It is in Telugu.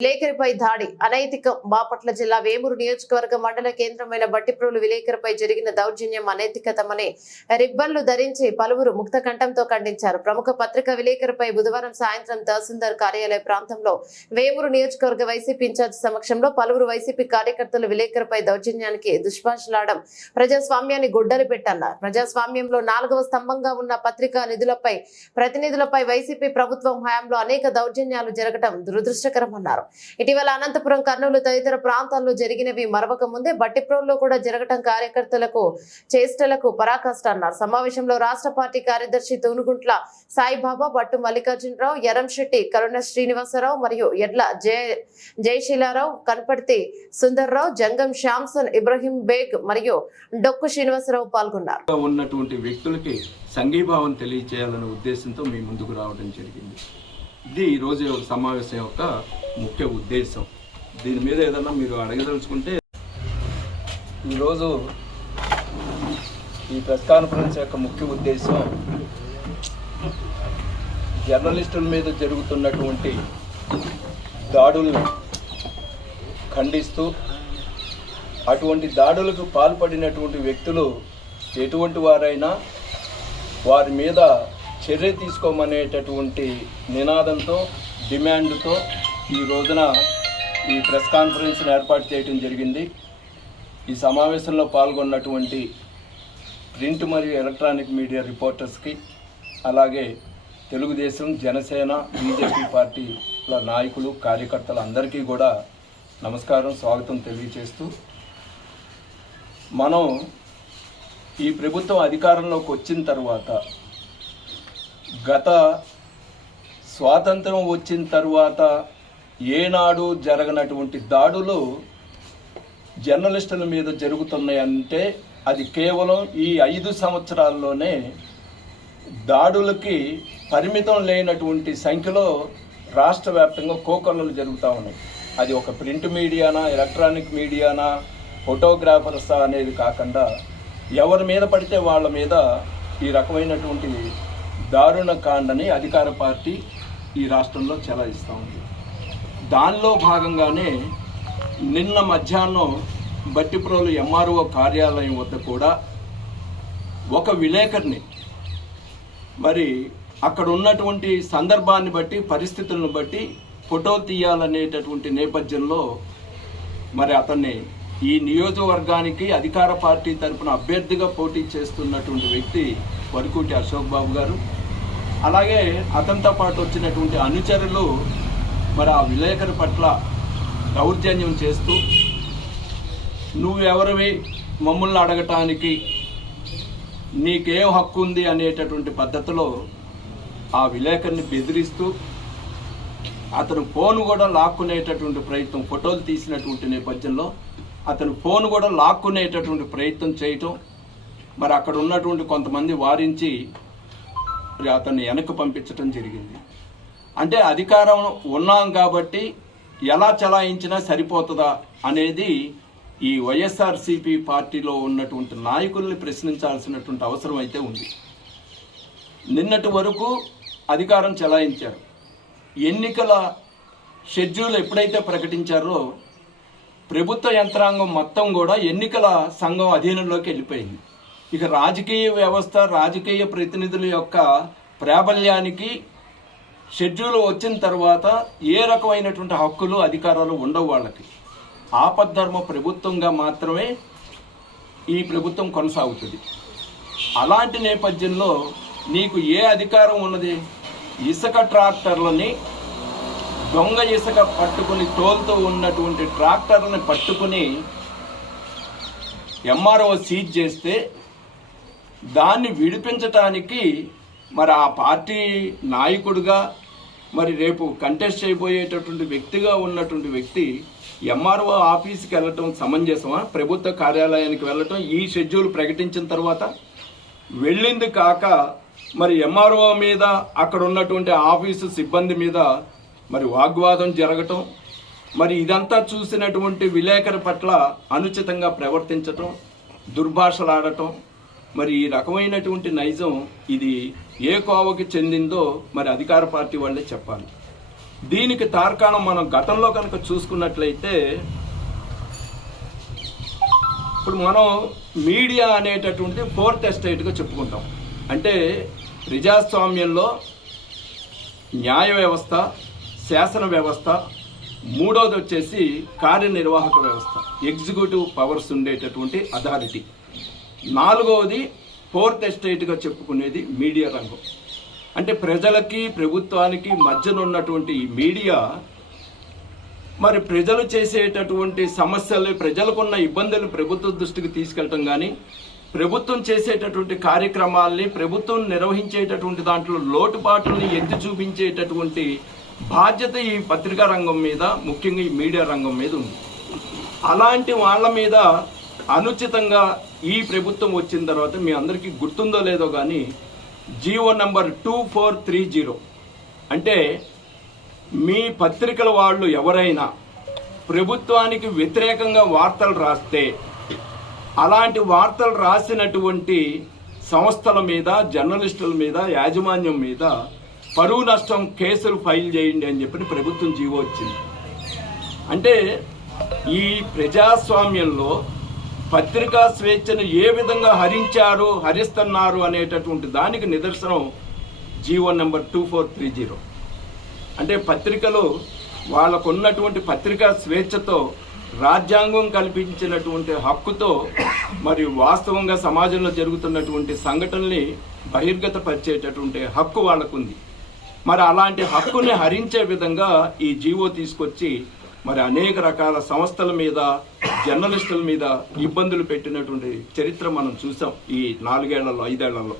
విలేకరిపై దాడి అనైతికం బాపట్ల జిల్లా వేమూరు నియోజకవర్గ మండల కేంద్రమైన బట్టిప్రోలు విలేకరిపై జరిగిన దౌర్జన్యం అనైతికతమని రిబ్బన్లు ధరించి పలువురు ముక్తకంఠంతో ఖండించారు. ప్రముఖ పత్రికా విలేకరిపై బుధవారం సాయంత్రం తహసీల్దార్ కార్యాలయ ప్రాంతంలో వేమూరు నియోజకవర్గ వైసీపీ ఇన్ఛార్జ్ సమక్షంలో పలువురు వైసీపీ కార్యకర్తలు విలేకరిపై దౌర్జన్యానికి దుష్భాషలాడడం ప్రజాస్వామ్యాన్ని గొడ్డలి పెట్టన్నారు. ప్రజాస్వామ్యంలో 4వ స్తంభంగా ఉన్న పత్రికా ప్రతినిధులపై వైసీపీ ప్రభుత్వం హయాంలో అనేక దౌర్జన్యాలు జరగడం దురదృష్టకరమన్నారు. ఇటీవల అనంతపురం, కర్నూలు తదితర ప్రాంతాల్లో జరిగినవి మరవక ముందే బట్టిప్రోల్లో కూడా జరగటం కార్యకర్తలకు చేష్టలకు పరాకాష్ట అన్నారు. సమావేశంలో రాష్ట్ర పార్టీ కార్యదర్శి తూనుగుంట్ల సాయిబాబా, బట్టు మల్లికార్జునరావు, ఎరంశెట్టి కరుణ శ్రీనివాసరావు మరియు ఎడ్ల జయశీలారావు, కనపర్తి సుందర్రావు, జంగం శ్యాంసన్, ఇబ్రహీం బేగ్ మరియు డొక్కు శ్రీనివాసరావు పాల్గొన్నారు. ఉన్నటువంటి వ్యక్తులకి సంఘీభావం తెలియచేయాలనే ఉద్దేశంతో మీ ముందుకు రావడం జరిగింది. ఇది ఈరోజు సమావేశం యొక్క ముఖ్య ఉద్దేశం. దీని మీద ఏదన్నా మీరు అడగదలుచుకుంటే, ఈరోజు ఈ ప్రెస్ కాన్ఫరెన్స్ యొక్క ముఖ్య ఉద్దేశం జర్నలిస్టుల మీద జరుగుతున్నటువంటి దాడులను ఖండిస్తూ, అటువంటి దాడులకు పాల్పడినటువంటి వ్యక్తులు ఎటువంటి వారైనా వారి మీద చర్య తీసుకోమనేటటువంటి నినాదంతో, డిమాండ్తో ఈ రోజున ఈ ప్రెస్ కాన్ఫరెన్స్ని ఏర్పాటు చేయడం జరిగింది. ఈ సమావేశంలో పాల్గొన్నటువంటి ప్రింట్ మరియు ఎలక్ట్రానిక్ మీడియా రిపోర్టర్స్కి, అలాగే తెలుగుదేశం, జనసేన, బీజేపీ పార్టీల నాయకులు, కార్యకర్తలు అందరికీ కూడా నమస్కారం, స్వాగతం తెలియజేస్తూ, మనం ఈ ప్రభుత్వం అధికారంలోకి వచ్చిన తర్వాత, గత స్వాతంత్రం వచ్చిన తర్వాత ఏనాడు జరగనటువంటి దాడులు జర్నలిస్టుల మీద జరుగుతున్నాయంటే అది కేవలం ఈ 5 సంవత్సరాల్లోనే దాడులకి పరిమితం లేనటువంటి సంఖ్యలో రాష్ట్ర వ్యాప్తంగా కోకొల్లలు జరుగుతూ ఉన్నాయి. అది ఒక ప్రింట్ మీడియానా, ఎలక్ట్రానిక్ మీడియానా, ఫోటోగ్రాఫర్సా అనేది కాకుండా ఎవరి మీద పడితే వాళ్ళ మీద ఈ రకమైనటువంటి దారుణ కాండని అధికార పార్టీ ఈ రాష్ట్రంలో చెలాయిస్తూ ఉంది. దానిలో భాగంగానే నిన్న మధ్యాహ్నం బట్టిప్రోలు ఎంఆర్ఓ కార్యాలయం వద్ద కూడా ఒక విలేకరిని, మరి అక్కడ ఉన్నటువంటి సందర్భాన్ని బట్టి, పరిస్థితులను బట్టి ఫోటో తీయాలనేటటువంటి నేపథ్యంలో మరి అతన్ని ఈ నియోజకవర్గానికి అధికార పార్టీ తరఫున అభ్యర్థిగా పోటీ చేస్తున్నటువంటి వ్యక్తి వరకూటి అశోక్ బాబు గారు, అలాగే అతనితో పాటు వచ్చినటువంటి అనుచరులు మరి ఆ విలేకరి పట్ల దౌర్జన్యం చేస్తూ, నువ్వెవరివి మమ్మల్ని అడగటానికి, నీకేం హక్కు ఉంది అనేటటువంటి పద్ధతిలో ఆ విలేకరిని బెదిరిస్తూ, అతను ఫోన్ కూడా లాక్కునేటటువంటి ప్రయత్నం, ఫోటోలు తీసినటువంటి నేపథ్యంలో అతను ఫోన్ కూడా లాక్కునేటటువంటి ప్రయత్నం చేయటం, మరి అక్కడ ఉన్నటువంటి కొంతమంది వారించి అతన్ని వెనక్కి పంపించడం జరిగింది. అంటే అధికారం ఉన్నాం కాబట్టి ఎలా చలాయించినా సరిపోతుందా అనేది ఈ వైఎస్ఆర్సీపీ పార్టీలో ఉన్నటువంటి నాయకుల్ని ప్రశ్నించాల్సినటువంటి అవసరం అయితే ఉంది. నిన్నటి వరకు అధికారం చలాయించారు. ఎన్నికల షెడ్యూల్ ఎప్పుడైతే ప్రకటించారో ప్రభుత్వ యంత్రాంగం మొత్తం కూడా ఎన్నికల సంఘం అధీనంలోకి వెళ్ళిపోయింది. ఇక రాజకీయ వ్యవస్థ, రాజకీయ ప్రతినిధుల యొక్క ప్రాబల్యానికి షెడ్యూల్ వచ్చిన తర్వాత ఏ రకమైనటువంటి హక్కులు, అధికారాలు ఉండవు వాళ్ళకి. ఆపద్ధర్మ ప్రభుత్వంగా మాత్రమే ఈ ప్రభుత్వం కొనసాగుతుంది. అలాంటి నేపథ్యంలో నీకు ఏ అధికారం ఉన్నది? ఇసుక ట్రాక్టర్లని, దొంగ ఇసుక పట్టుకుని తోలుతూ ఉన్నటువంటి ట్రాక్టర్లని పట్టుకుని ఎంఆర్ఓ సీజ్ చేస్తే దాన్ని విడిపించటానికి మరి ఆ పార్టీ నాయకుడిగా, మరి రేపు కంటెస్ట్ చేయబోయేటటువంటి వ్యక్తిగా ఉన్నటువంటి వ్యక్తి ఎంఆర్ఓ ఆఫీస్కి వెళ్ళటం సమంజసమా? ప్రభుత్వ కార్యాలయానికి వెళ్ళటం ఈ షెడ్యూల్ ప్రకటించిన తర్వాత వెళ్ళింది కాక, మరి ఎంఆర్ఓ మీద, అక్కడ ఉన్నటువంటి ఆఫీసు సిబ్బంది మీద మరి వాగ్వాదం జరగటం, మరి ఇదంతా చూసినటువంటి విలేకరి పట్ల అనుచితంగా ప్రవర్తించటం, దుర్భాషలాడటం, మరి ఈ రకమైనటువంటి నైజం ఇది ఏ కోవకి చెందిందో మరి అధికార పార్టీ వాళ్ళే చెప్పాలి. దీనికి తార్కాణం మనం గతంలో కనుక చూసుకున్నట్లయితే, ఇప్పుడు మనం మీడియా అనేటటువంటి ఫోర్త్ ఎస్టేట్గా చెప్పుకుంటాం. అంటే ప్రజాస్వామ్యంలో న్యాయ వ్యవస్థ, శాసన వ్యవస్థ, మూడోది వచ్చేసి కార్యనిర్వాహక వ్యవస్థ, ఎగ్జిక్యూటివ్ పవర్స్ ఉండేటటువంటి అథారిటీ, నాలుగవది ఫోర్త్ ఎస్టేట్గా చెప్పుకునేది మీడియా రంగం. అంటే ప్రజలకి ప్రభుత్వానికి మధ్యన ఉన్నటువంటి ఈ మీడియా మరి ప్రజలు చేసేటటువంటి సమస్యలు, ప్రజలకున్న ఇబ్బందులు ప్రభుత్వ దృష్టికి తీసుకెళ్ళటం కానీ, ప్రభుత్వం చేసేటటువంటి కార్యక్రమాల్ని, ప్రభుత్వం నిర్వహించేటటువంటి దాంట్లో లోటుపాట్లని ఎత్తి చూపించేటటువంటి బాధ్యత ఈ పత్రికా రంగం మీద, ముఖ్యంగా ఈ మీడియా రంగం మీద ఉంది. అలాంటి వాళ్ళ మీద అనుచితంగా ఈ ప్రభుత్వం వచ్చిన తర్వాత మీ అందరికీ గుర్తుందో లేదో కానీ జీవో నంబర్ 2430, అంటే మీ పత్రికల వాళ్ళు ఎవరైనా ప్రభుత్వానికి వ్యతిరేకంగా వార్తలు రాస్తే అలాంటి వార్తలు రాసినటువంటి సంస్థల మీద, జర్నలిస్టుల మీద, యాజమాన్యం మీద పరువు నష్టం కేసులు ఫైల్ చేయండి అని చెప్పి ప్రభుత్వం జీవో వచ్చింది. అంటే ఈ ప్రజాస్వామ్యంలో పత్రికా స్వేచ్ఛను ఏ విధంగా హరిస్తున్నారు అనేటటువంటి దానికి నిదర్శనం జీవో నెంబర్ 2430. అంటే పత్రికలు వాళ్ళకున్నటువంటి పత్రికా స్వేచ్ఛతో, రాజ్యాంగం కల్పించినటువంటి హక్కుతో, మరియు వాస్తవంగా సమాజంలో జరుగుతున్నటువంటి సంఘటనల్ని బహిర్గతపరిచేటటువంటి హక్కు వాళ్ళకుంది. మరి అలాంటి హక్కుని హరించే విధంగా ఈ జీవో తీసుకొచ్చి మరి అనేక రకాల సంస్థల మీద, జర్నలిస్టుల మీద ఇబ్బందులు పెట్టినటువంటి చరిత్ర మనం చూసాం ఈ 4 ఏళ్లలో, 5 ఏళ్లలో.